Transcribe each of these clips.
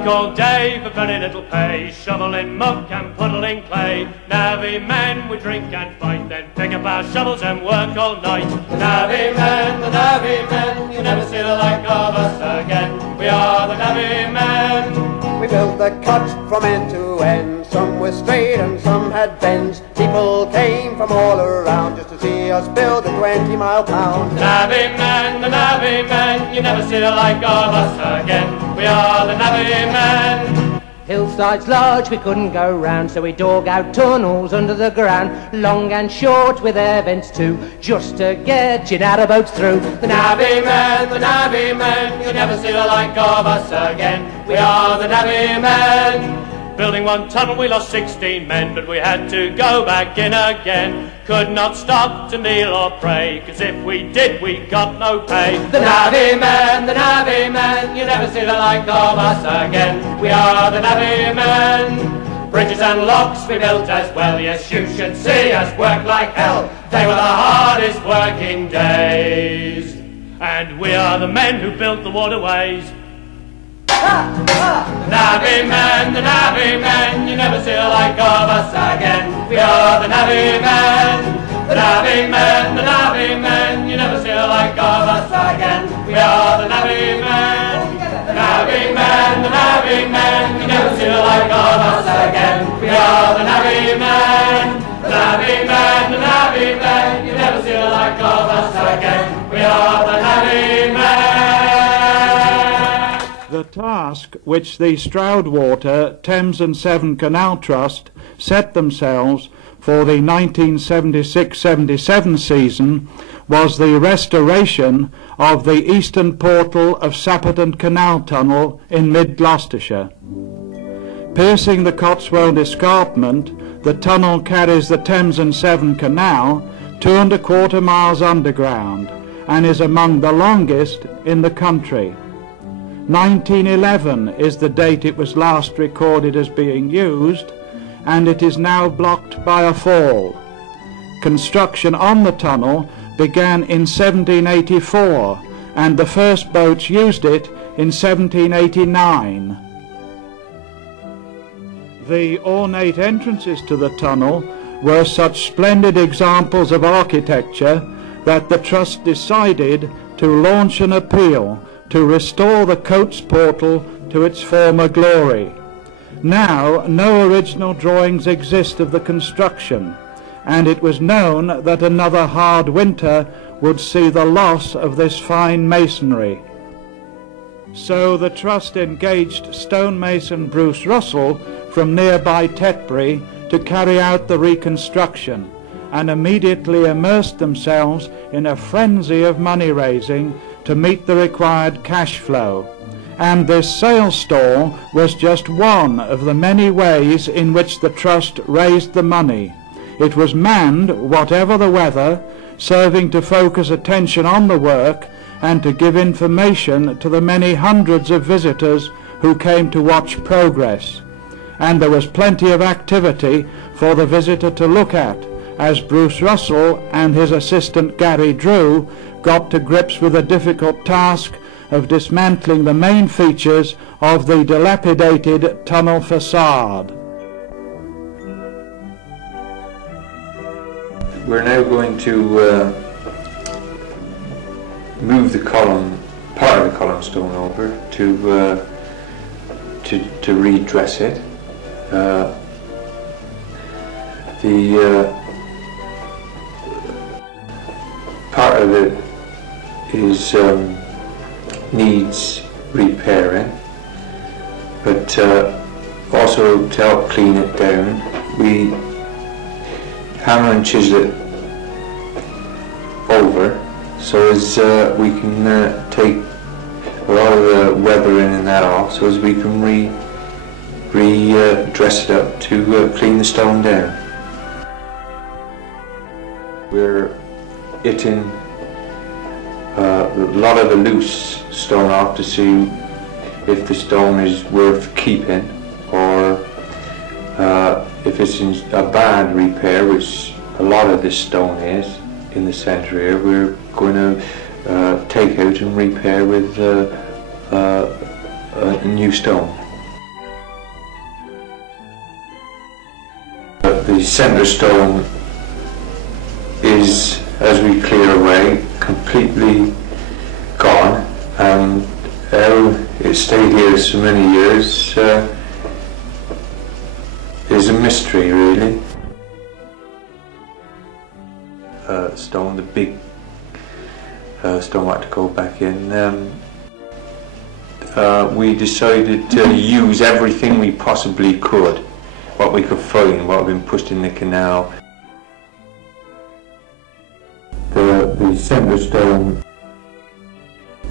work all day for very little pay, shoveling muck and puddling clay. Navvy men, we drink and fight, then pick up our shovels and work all night. The navvy men, you never see the like of us again. We are the navvy men. We built the cot from end to end, some were straight and some had bends. People came from all around just to see us build a 20-mile pound. The navvy men, you never see the like of us again. We are the navvy men. Hillsides large we couldn't go round, so we dug out tunnels under the ground, long and short with air vents too, just to get your narrowboats through. The navvy men, you never see the like of us again. We are the navvy men. Building one tunnel we lost 16 men, but we had to go back in again. Could not stop to kneel or pray, 'cause if we did we got no pay. The navvy men, you never see the like of us again. We are the navvy men. Bridges and locks we built as well, yes, you should see us work like hell. They were the hardest working days. And we are the men who built the waterways. The navvy men, you never see the like of us again. We are the navvy men. The navvy men, you never see the like of us again. We are the navvy men. The navvy men, you never see the like of us again. We are the navvy men. The navvy men, you never see the like of us again. We are the navvy men. The task which the Stroudwater, Thames and Severn Canal Trust set themselves for the 1976-77 season was the restoration of the eastern portal of Sapperton Canal Tunnel in mid-Gloucestershire. Piercing the Cotswold escarpment, the tunnel carries the Thames and Severn Canal 2¼ miles underground and is among the longest in the country. 1911 is the date it was last recorded as being used, and it is now blocked by a fall. Construction on the tunnel began in 1784, and the first boats used it in 1789. The ornate entrances to the tunnel were such splendid examples of architecture that the Trust decided to launch an appeal to restore the Coats portal to its former glory. Now no original drawings exist of the construction, and it was known that another hard winter would see the loss of this fine masonry. So the Trust engaged stonemason Bruce Russell from nearby Tetbury to carry out the reconstruction, and immediately immersed themselves in a frenzy of money raising to meet the required cash flow. And this sale stall was just one of the many ways in which the Trust raised the money. It was manned, whatever the weather, serving to focus attention on the work and to give information to the many hundreds of visitors who came to watch progress. And there was plenty of activity for the visitor to look at, as Bruce Russell and his assistant Gary Drew got to grips with the difficult task of dismantling the main features of the dilapidated tunnel façade. We're now going to move the column, part of the column stone over to redress it. Part of it is needs repairing, but also to help clean it down, we hammer and chisel it over so as we can take a lot of the weathering and that off, so as we can dress it up to clean the stone down. We're hitting a lot of the loose stone off to see if the stone is worth keeping, or if it's in a bad repair, which a lot of this stone is in the centre here, we're going to take out and repair with a new stone. the centre stone is, as we clear away, completely gone, and how it stayed here so many years is a mystery, really. Stone, the big stone had to go back in. We decided to use everything we possibly could, what we could find, what had been pushed in the canal. The centre stone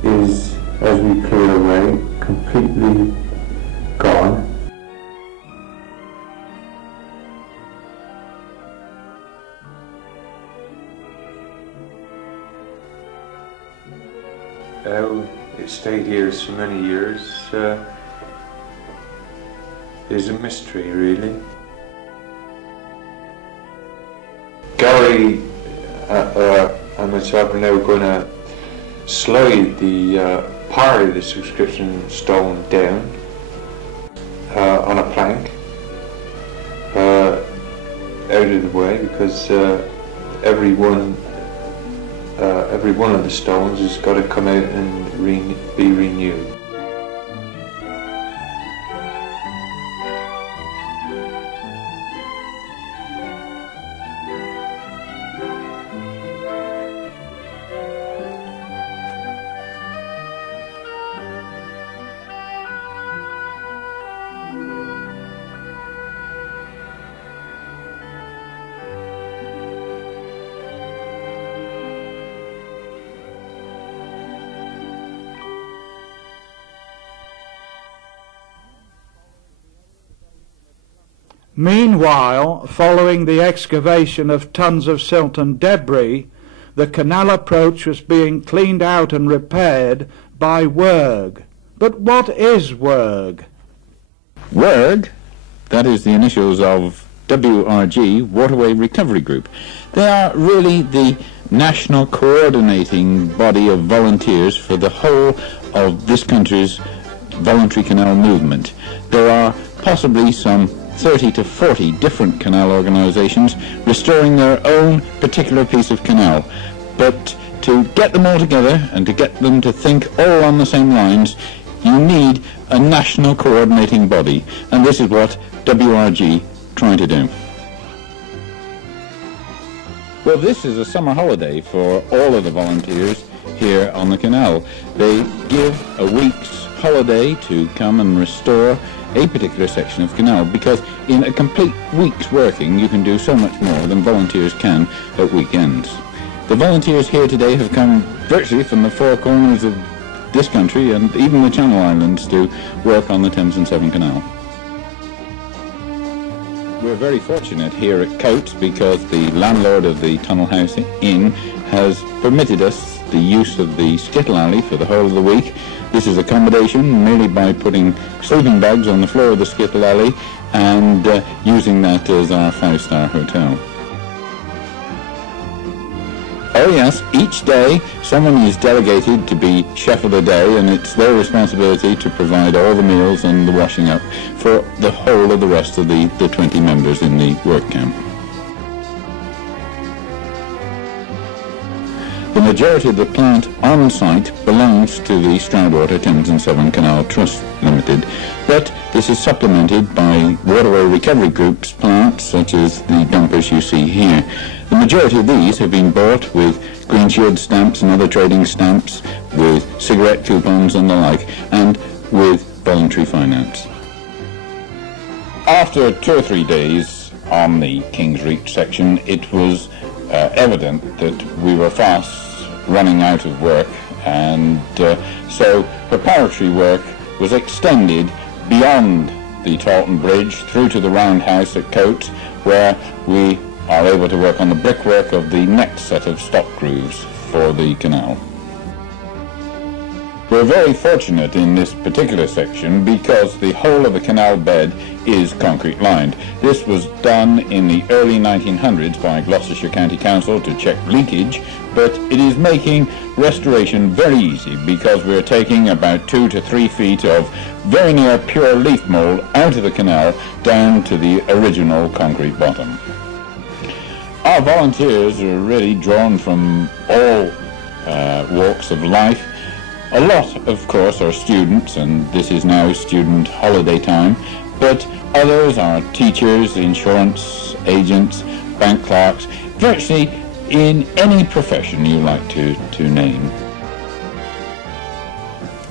is, as we clear away, completely gone. How it stayed here so many years is a mystery, really. Gary and myself are now going to slide the part of the subscription stone down on a plank out of the way, because every one of the stones has got to come out and be renewed. Meanwhile, following the excavation of tons of silt and debris, the canal approach was being cleaned out and repaired by WRG. But what is WRG? WRG, that is the initials of WRG, Waterway Recovery Group. They are really the national coordinating body of volunteers for the whole of this country's voluntary canal movement. There are possibly some 30 to 40 different canal organisations restoring their own particular piece of canal. But to get them all together and to get them to think all on the same lines, you need a national coordinating body, and this is what WRG trying to do. Well, this is a summer holiday for all of the volunteers here on the canal. They give a week's holiday to come and restore a particular section of canal, because in a complete week's working you can do so much more than volunteers can at weekends. The volunteers here today have come virtually from the four corners of this country and even the Channel Islands to work on the Thames and Severn Canal. We're very fortunate here at Coates because the landlord of the Tunnel House Inn has permitted us the use of the skittle alley for the whole of the week. This is accommodation merely by putting sleeping bags on the floor of the skittle alley and using that as our 5-star hotel. Oh yes, each day someone is delegated to be chef of the day, and it's their responsibility to provide all the meals and the washing up for the whole of the rest of the 20 members in the work camp. The majority of the plant on site belongs to the Stroudwater, Thames and Severn Canal Trust Limited, but this is supplemented by Waterway Recovery Group's plants, such as the dumpers you see here. The majority of these have been bought with Green Shield stamps and other trading stamps, with cigarette coupons and the like, and with voluntary finance. After 2 or 3 days on the King's Reach section, it was evident that we were fast running out of work, and so preparatory work was extended beyond the Taunton Bridge through to the roundhouse at Coates, where we are able to work on the brickwork of the next set of stop grooves for the canal. We're very fortunate in this particular section because the whole of the canal bed is concrete lined. This was done in the early 1900s by Gloucestershire County Council to check leakage, but it is making restoration very easy because we're taking about 2 to 3 feet of very near pure leaf mould out of the canal down to the original concrete bottom. Our volunteers are really drawn from all walks of life. A lot, of course, are students, and this is now student holiday time, but others are teachers, insurance agents, bank clerks, virtually in any profession you like to name.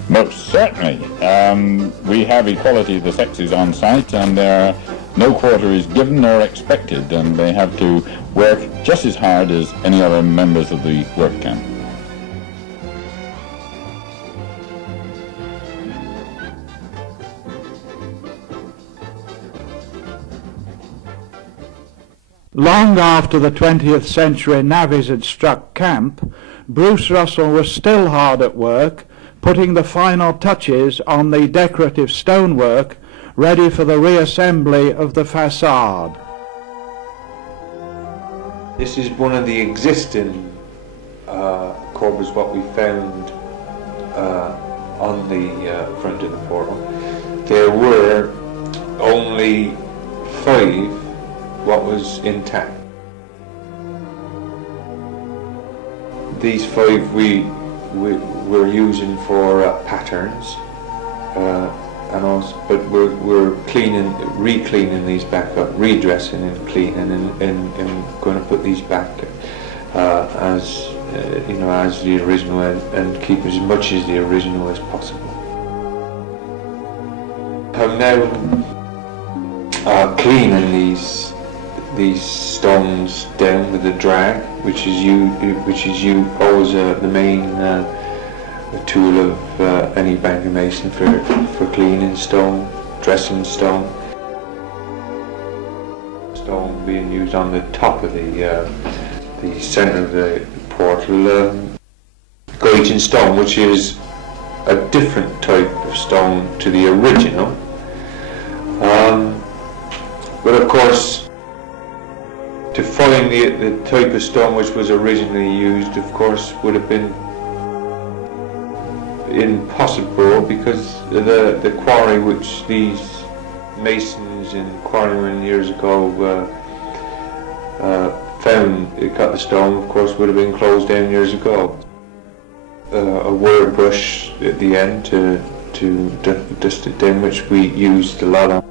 Most certainly. We have equality of the sexes on site, and no quarter is given nor expected, and they have to work just as hard as any other members of the work camp. Long after the 20th century navvies had struck camp, Bruce Russell was still hard at work, putting the final touches on the decorative stonework ready for the reassembly of the façade. This is one of the existing corbels what we found on the front of the portal. There were only 5 what was intact. These 5 we were using for patterns, and also, but we're re-cleaning these back up, redressing and cleaning, and going to put these back as as the original, and keep as much as the original as possible. I'm now cleaning these stones down with the drag, which is always the main tool of any banker mason for cleaning stone, dressing stone. Stone being used on the top of the centre of the portal, Goyton stone, which is a different type of stone to the original, but of course, to find the type of stone which was originally used, of course, would have been impossible, because the quarry which these masons and quarrymen years ago found cut the stone, of course, would have been closed down years ago. A wire brush at the end to dust it down, which we used a lot of.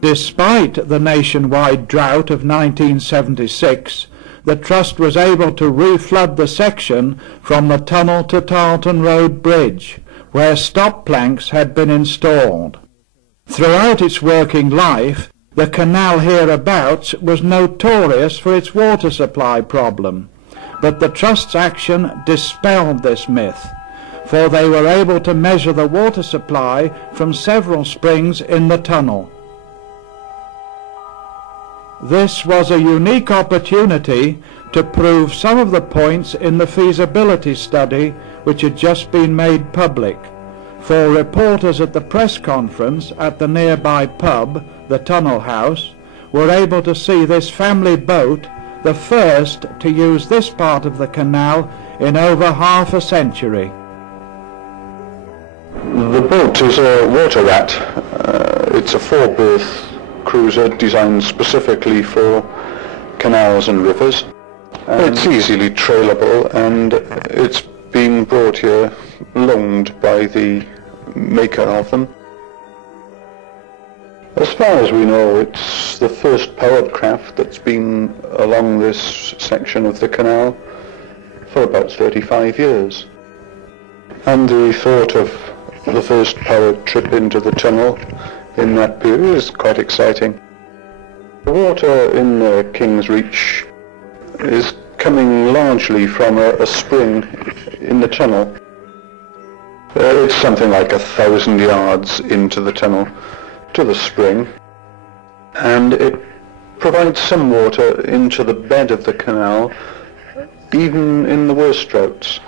Despite the nationwide drought of 1976, the Trust was able to reflood the section from the tunnel to Tarleton Road Bridge, where stop planks had been installed. Throughout its working life, the canal hereabouts was notorious for its water supply problem, but the Trust's action dispelled this myth, for they were able to measure the water supply from several springs in the tunnel. This was a unique opportunity to prove some of the points in the feasibility study which had just been made public, for reporters at the press conference at the nearby pub, the Tunnel House, were able to see this family boat, the first to use this part of the canal in over half a century. The boat is a water rat. It's a 4-berth cruiser designed specifically for canals and rivers. It's easily trailable, and it's been brought here, loaned by the maker of them. As far as we know, it's the first powered craft that's been along this section of the canal for about 35 years. And the thought of the first powered trip into the tunnel in that period is quite exciting. The water in the King's Reach is coming largely from a spring in the tunnel. It's something like 1,000 yards into the tunnel to the spring, and it provides some water into the bed of the canal, even in the worst droughts.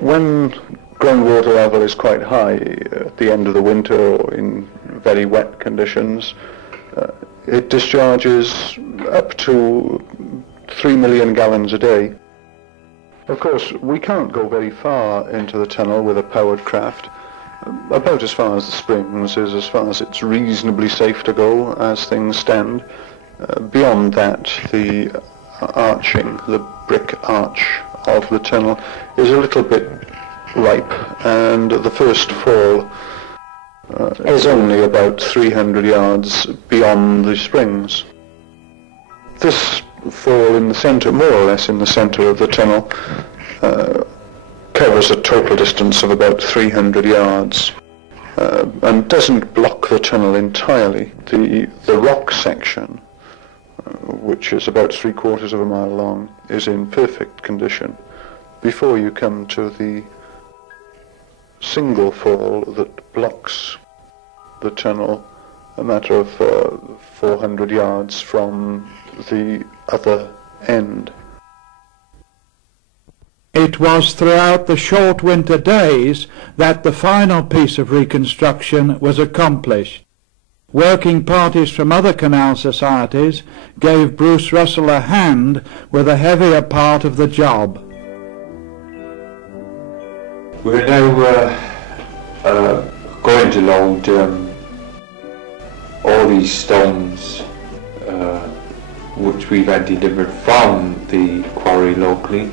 When groundwater level is quite high at the end of the winter or in very wet conditions, it discharges up to 3 million gallons a day. Of course, we can't go very far into the tunnel with a powered craft, about as far as the springs is as far as it's reasonably safe to go as things stand. Beyond that, the arching, the brick arch of the tunnel is a little bit ripe, and the first fall is only about 300 yards beyond the springs. This fall in the centre, more or less in the centre of the tunnel, covers a total distance of about 300 yards and doesn't block the tunnel entirely. The rock section, which is about 3/4 of a mile long, is in perfect condition before you come to the single fall that blocks the tunnel a matter of 400 yards from the other end. It was throughout the short winter days that the final piece of reconstruction was accomplished. Working parties from other canal societies gave Bruce Russell a hand with a heavier part of the job. We're now going to load all these stones which we've had delivered from the quarry locally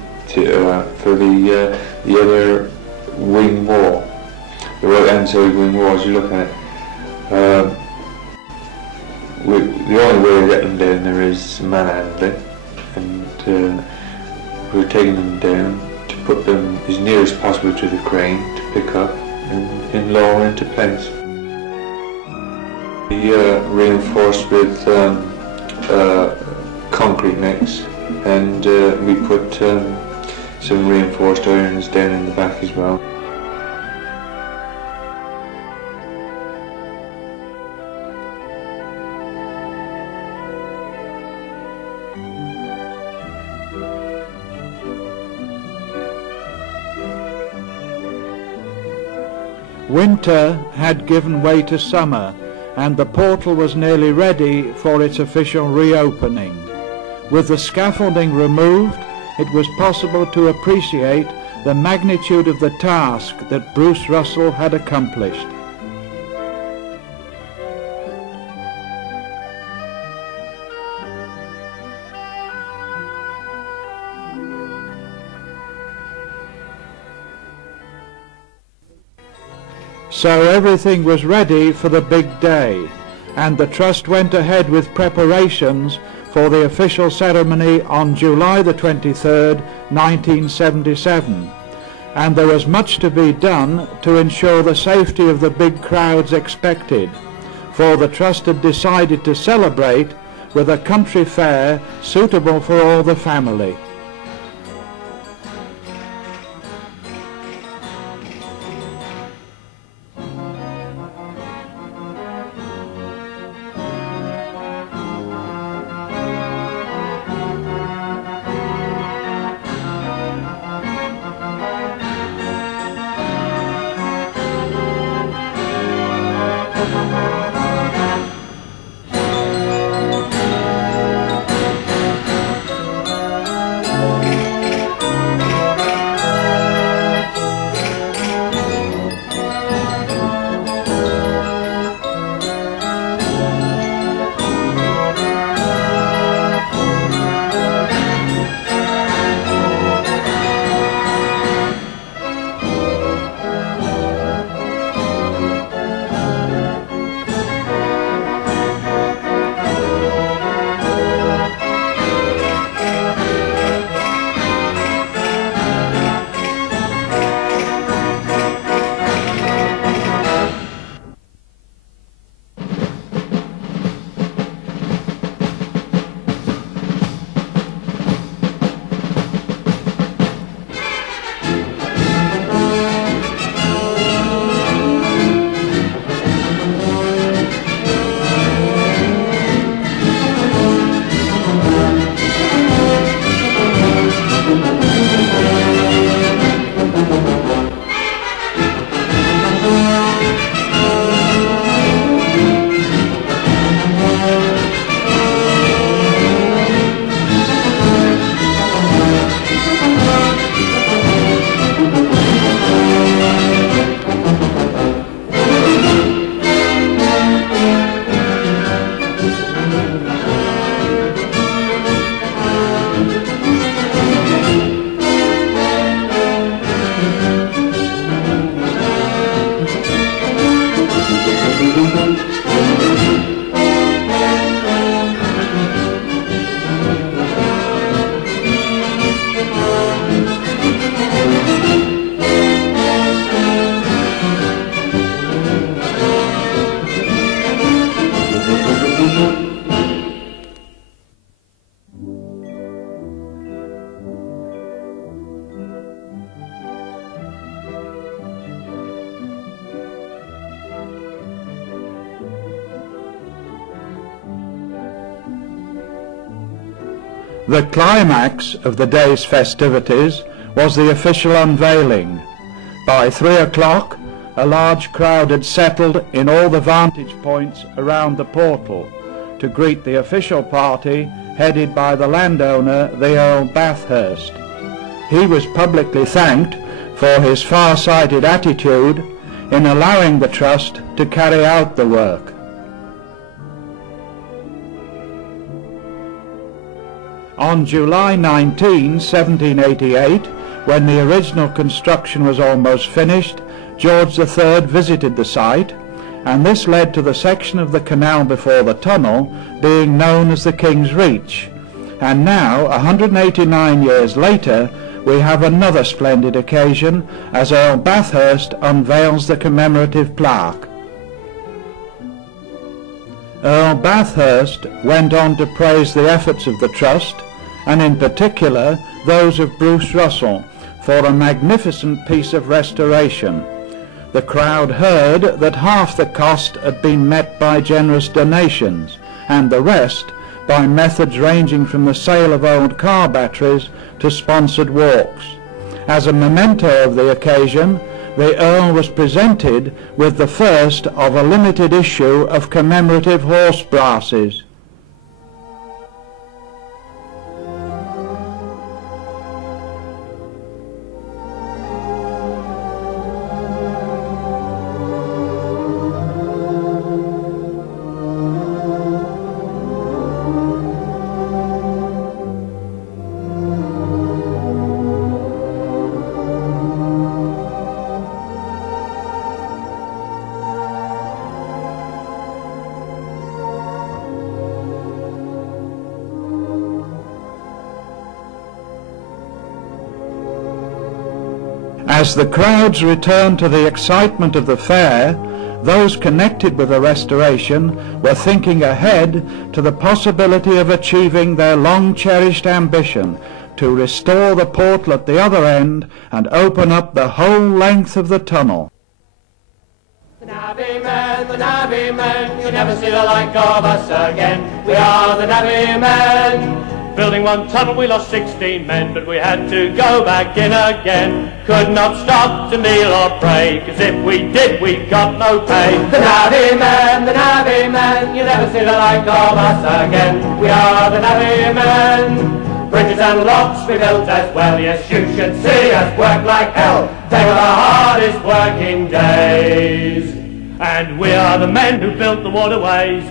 for the other wing wall, the right hand side wing wall. As you look at it, the only way to get them down there is manhandling, and we're taking them down to put them as near as possible to the crane to pick up and lower into place. We reinforced with concrete mix, and we put some reinforced irons down in the back as well. Winter had given way to summer, and the portal was nearly ready for its official reopening. With the scaffolding removed, it was possible to appreciate the magnitude of the task that Bruce Russell had accomplished. So everything was ready for the big day, and the Trust went ahead with preparations for the official ceremony on July the 23rd, 1977. And there was much to be done to ensure the safety of the big crowds expected, for the Trust had decided to celebrate with a country fair suitable for all the family. The climax of the day's festivities was the official unveiling. By 3 o'clock, a large crowd had settled in all the vantage points around the portal to greet the official party headed by the landowner, the Earl Bathurst. He was publicly thanked for his far-sighted attitude in allowing the Trust to carry out the work. On July 19, 1788, when the original construction was almost finished, George III visited the site, and this led to the section of the canal before the tunnel being known as the King's Reach. And now, 189 years later, we have another splendid occasion as Earl Bathurst unveils the commemorative plaque. Earl Bathurst went on to praise the efforts of the Trust, and in particular those of Bruce Russell, for a magnificent piece of restoration. The crowd heard that half the cost had been met by generous donations, and the rest by methods ranging from the sale of old car batteries to sponsored walks. As a memento of the occasion, the Earl was presented with the first of a limited issue of commemorative horse brasses. As the crowds returned to the excitement of the fair, those connected with the restoration were thinking ahead to the possibility of achieving their long-cherished ambition to restore the portal at the other end and open up the whole length of the tunnel. The navvy men, you'll never see the like of us again. We are the navvy men. Building one tunnel we lost 16 men, but we had to go back in again. Could not stop to kneel or pray, 'cause if we did we got no pay. The navvy men, you'll never see the like of us again. We are the navvy men. Bridges and locks we built as well, yes you should see us work like hell. They were the hardest working days. And we are the men who built the waterways,